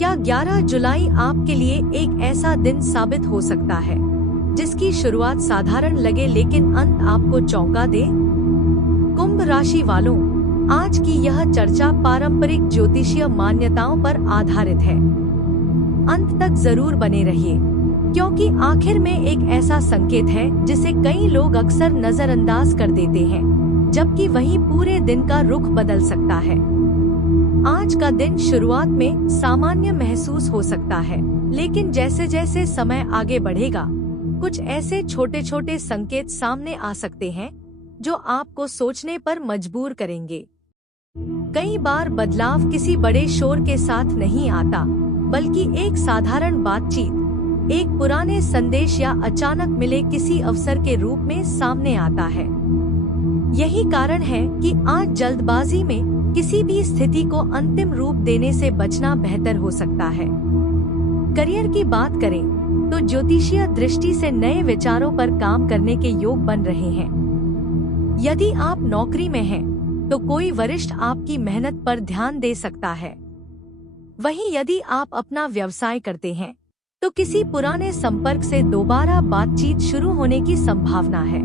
क्या 11 जुलाई आपके लिए एक ऐसा दिन साबित हो सकता है जिसकी शुरुआत साधारण लगे लेकिन अंत आपको चौंका दे? कुंभ राशि वालों, आज की यह चर्चा पारंपरिक ज्योतिषीय मान्यताओं पर आधारित है। अंत तक जरूर बने रहिए, क्योंकि आखिर में एक ऐसा संकेत है जिसे कई लोग अक्सर नजरअंदाज कर देते हैं, जबकि वही पूरे दिन का रुख बदल सकता है। आज का दिन शुरुआत में सामान्य महसूस हो सकता है, लेकिन जैसे जैसे समय आगे बढ़ेगा, कुछ ऐसे छोटे छोटे संकेत सामने आ सकते हैं जो आपको सोचने पर मजबूर करेंगे। कई बार बदलाव किसी बड़े शोर के साथ नहीं आता, बल्कि एक साधारण बातचीत, एक पुराने संदेश या अचानक मिले किसी अवसर के रूप में सामने आता है। यही कारण है कि आज जल्दबाजी में किसी भी स्थिति को अंतिम रूप देने से बचना बेहतर हो सकता है। करियर की बात करें तो ज्योतिषीय दृष्टि से नए विचारों पर काम करने के योग बन रहे हैं। यदि आप नौकरी में हैं, तो कोई वरिष्ठ आपकी मेहनत पर ध्यान दे सकता है। वहीं यदि आप अपना व्यवसाय करते हैं, तो किसी पुराने संपर्क से दोबारा बातचीत शुरू होने की संभावना है।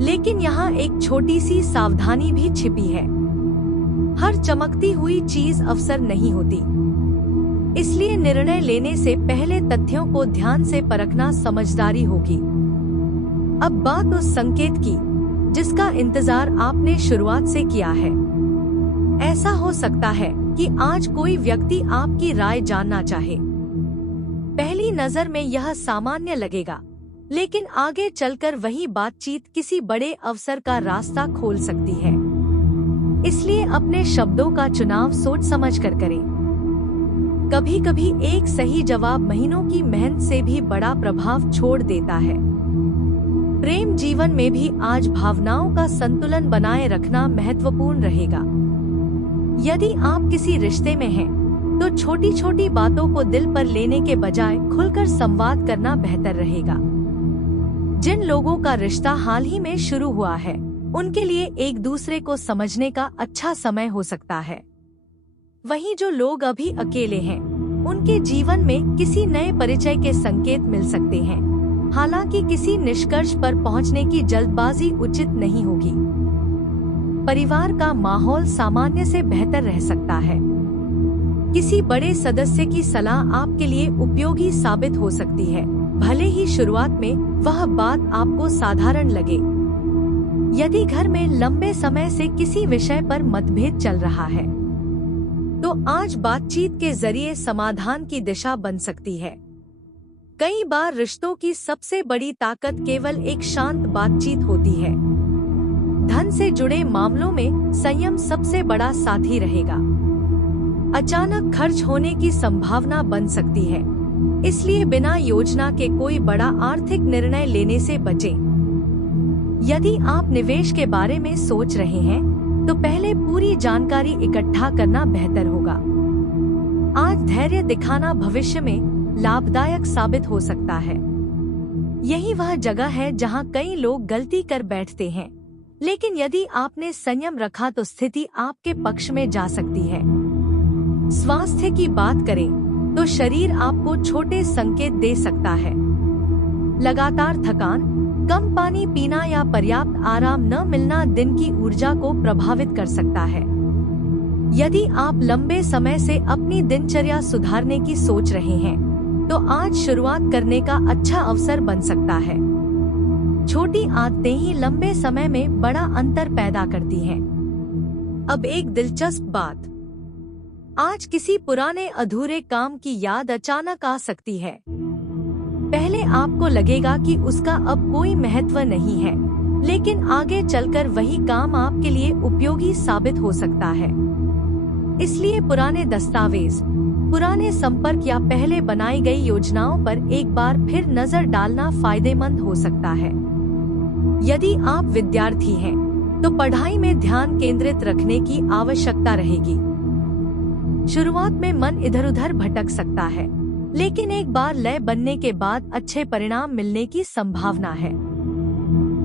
लेकिन यहाँ एक छोटी सी सावधानी भी छिपी है। हर चमकती हुई चीज अवसर नहीं होती, इसलिए निर्णय लेने से पहले तथ्यों को ध्यान से परखना समझदारी होगी। अब बात उस संकेत की जिसका इंतजार आपने शुरुआत से किया है। ऐसा हो सकता है कि आज कोई व्यक्ति आपकी राय जानना चाहे। पहली नजर में यह सामान्य लगेगा, लेकिन आगे चलकर वही बातचीत किसी बड़े अवसर का रास्ता खोल सकती है। इसलिए अपने शब्दों का चुनाव सोच समझ कर करें। कभी कभी एक सही जवाब महीनों की मेहनत से भी बड़ा प्रभाव छोड़ देता है। प्रेम जीवन में भी आज भावनाओं का संतुलन बनाए रखना महत्वपूर्ण रहेगा। यदि आप किसी रिश्ते में हैं, तो छोटी छोटी बातों को दिल पर लेने के बजाय खुलकर संवाद करना बेहतर रहेगा। जिन लोगों का रिश्ता हाल ही में शुरू हुआ है, उनके लिए एक दूसरे को समझने का अच्छा समय हो सकता है। वहीं जो लोग अभी अकेले हैं, उनके जीवन में किसी नए परिचय के संकेत मिल सकते हैं। हालांकि किसी निष्कर्ष पर पहुंचने की जल्दबाजी उचित नहीं होगी। परिवार का माहौल सामान्य से बेहतर रह सकता है। किसी बड़े सदस्य की सलाह आपके लिए उपयोगी साबित हो सकती है, भले ही शुरुआत में वह बात आपको साधारण लगे। यदि घर में लंबे समय से किसी विषय पर मतभेद चल रहा है, तो आज बातचीत के जरिए समाधान की दिशा बन सकती है। कई बार रिश्तों की सबसे बड़ी ताकत केवल एक शांत बातचीत होती है। धन से जुड़े मामलों में संयम सबसे बड़ा साथी रहेगा। अचानक खर्च होने की संभावना बन सकती है, इसलिए बिना योजना के कोई बड़ा आर्थिक निर्णय लेने से बचें। यदि आप निवेश के बारे में सोच रहे हैं, तो पहले पूरी जानकारी इकट्ठा करना बेहतर होगा। आज धैर्य दिखाना भविष्य में लाभदायक साबित हो सकता है। यही वह जगह है जहां कई लोग गलती कर बैठते हैं, लेकिन यदि आपने संयम रखा तो स्थिति आपके पक्ष में जा सकती है। स्वास्थ्य की बात करें तो शरीर आपको छोटे संकेत दे सकता है। लगातार थकान, कम पानी पीना या पर्याप्त आराम न मिलना दिन की ऊर्जा को प्रभावित कर सकता है। यदि आप लंबे समय से अपनी दिनचर्या सुधारने की सोच रहे हैं, तो आज शुरुआत करने का अच्छा अवसर बन सकता है। छोटी आदतें ही लंबे समय में बड़ा अंतर पैदा करती हैं। अब एक दिलचस्प बात, आज किसी पुराने अधूरे काम की याद अचानक आ सकती है। पहले आपको लगेगा कि उसका अब कोई महत्व नहीं है, लेकिन आगे चलकर वही काम आपके लिए उपयोगी साबित हो सकता है। इसलिए पुराने दस्तावेज, पुराने संपर्क या पहले बनाई गई योजनाओं पर एक बार फिर नजर डालना फायदेमंद हो सकता है। यदि आप विद्यार्थी हैं, तो पढ़ाई में ध्यान केंद्रित रखने की आवश्यकता रहेगी। शुरुआत में मन इधर-उधर भटक सकता है, लेकिन एक बार लय बनने के बाद अच्छे परिणाम मिलने की संभावना है।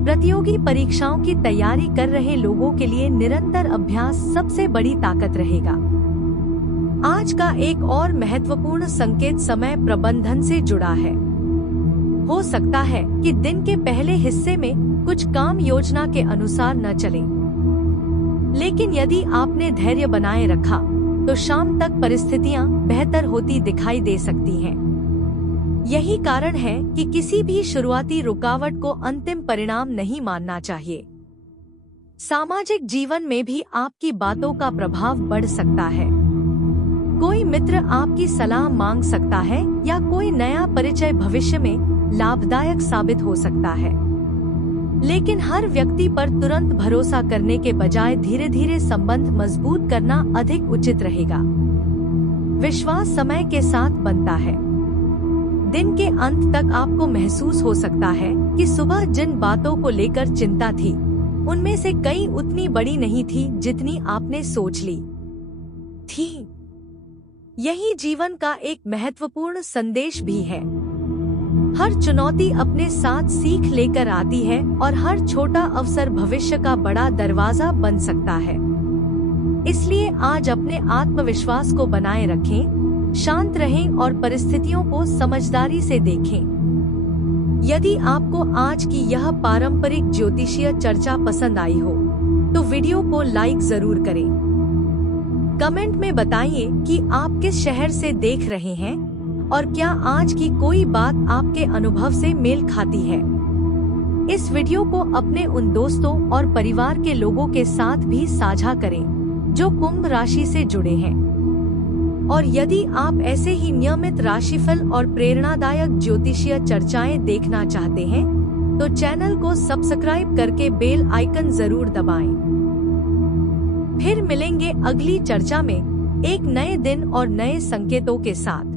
प्रतियोगी परीक्षाओं की तैयारी कर रहे लोगों के लिए निरंतर अभ्यास सबसे बड़ी ताकत रहेगा। आज का एक और महत्वपूर्ण संकेत समय प्रबंधन से जुड़ा है। हो सकता है कि दिन के पहले हिस्से में कुछ काम योजना के अनुसार न चले, लेकिन यदि आपने धैर्य बनाए रखा तो शाम तक परिस्थितियां बेहतर होती दिखाई दे सकती हैं। यही कारण है कि किसी भी शुरुआती रुकावट को अंतिम परिणाम नहीं मानना चाहिए। सामाजिक जीवन में भी आपकी बातों का प्रभाव बढ़ सकता है। कोई मित्र आपकी सलाह मांग सकता है या कोई नया परिचय भविष्य में लाभदायक साबित हो सकता है। लेकिन हर व्यक्ति पर तुरंत भरोसा करने के बजाय धीरे धीरे संबंध मजबूत करना अधिक उचित रहेगा। विश्वास समय के साथ बनता है। दिन के अंत तक आपको महसूस हो सकता है कि सुबह जिन बातों को लेकर चिंता थी, उनमें से कई उतनी बड़ी नहीं थी जितनी आपने सोच ली थी। यही जीवन का एक महत्वपूर्ण संदेश भी है। हर चुनौती अपने साथ सीख लेकर आती है और हर छोटा अवसर भविष्य का बड़ा दरवाजा बन सकता है। इसलिए आज अपने आत्मविश्वास को बनाए रखें, शांत रहें और परिस्थितियों को समझदारी से देखें। यदि आपको आज की यह पारंपरिक ज्योतिषीय चर्चा पसंद आई हो, तो वीडियो को लाइक जरूर करें। कमेंट में बताइए कि आप किस शहर से देख रहे हैं और क्या आज की कोई बात आपके अनुभव से मेल खाती है। इस वीडियो को अपने उन दोस्तों और परिवार के लोगों के साथ भी साझा करें जो कुंभ राशि से जुड़े हैं। और यदि आप ऐसे ही नियमित राशिफल और प्रेरणादायक ज्योतिषीय चर्चाएं देखना चाहते हैं, तो चैनल को सब्सक्राइब करके बेल आइकन जरूर दबाएं। फिर मिलेंगे अगली चर्चा में एक नए दिन और नए संकेतों के साथ।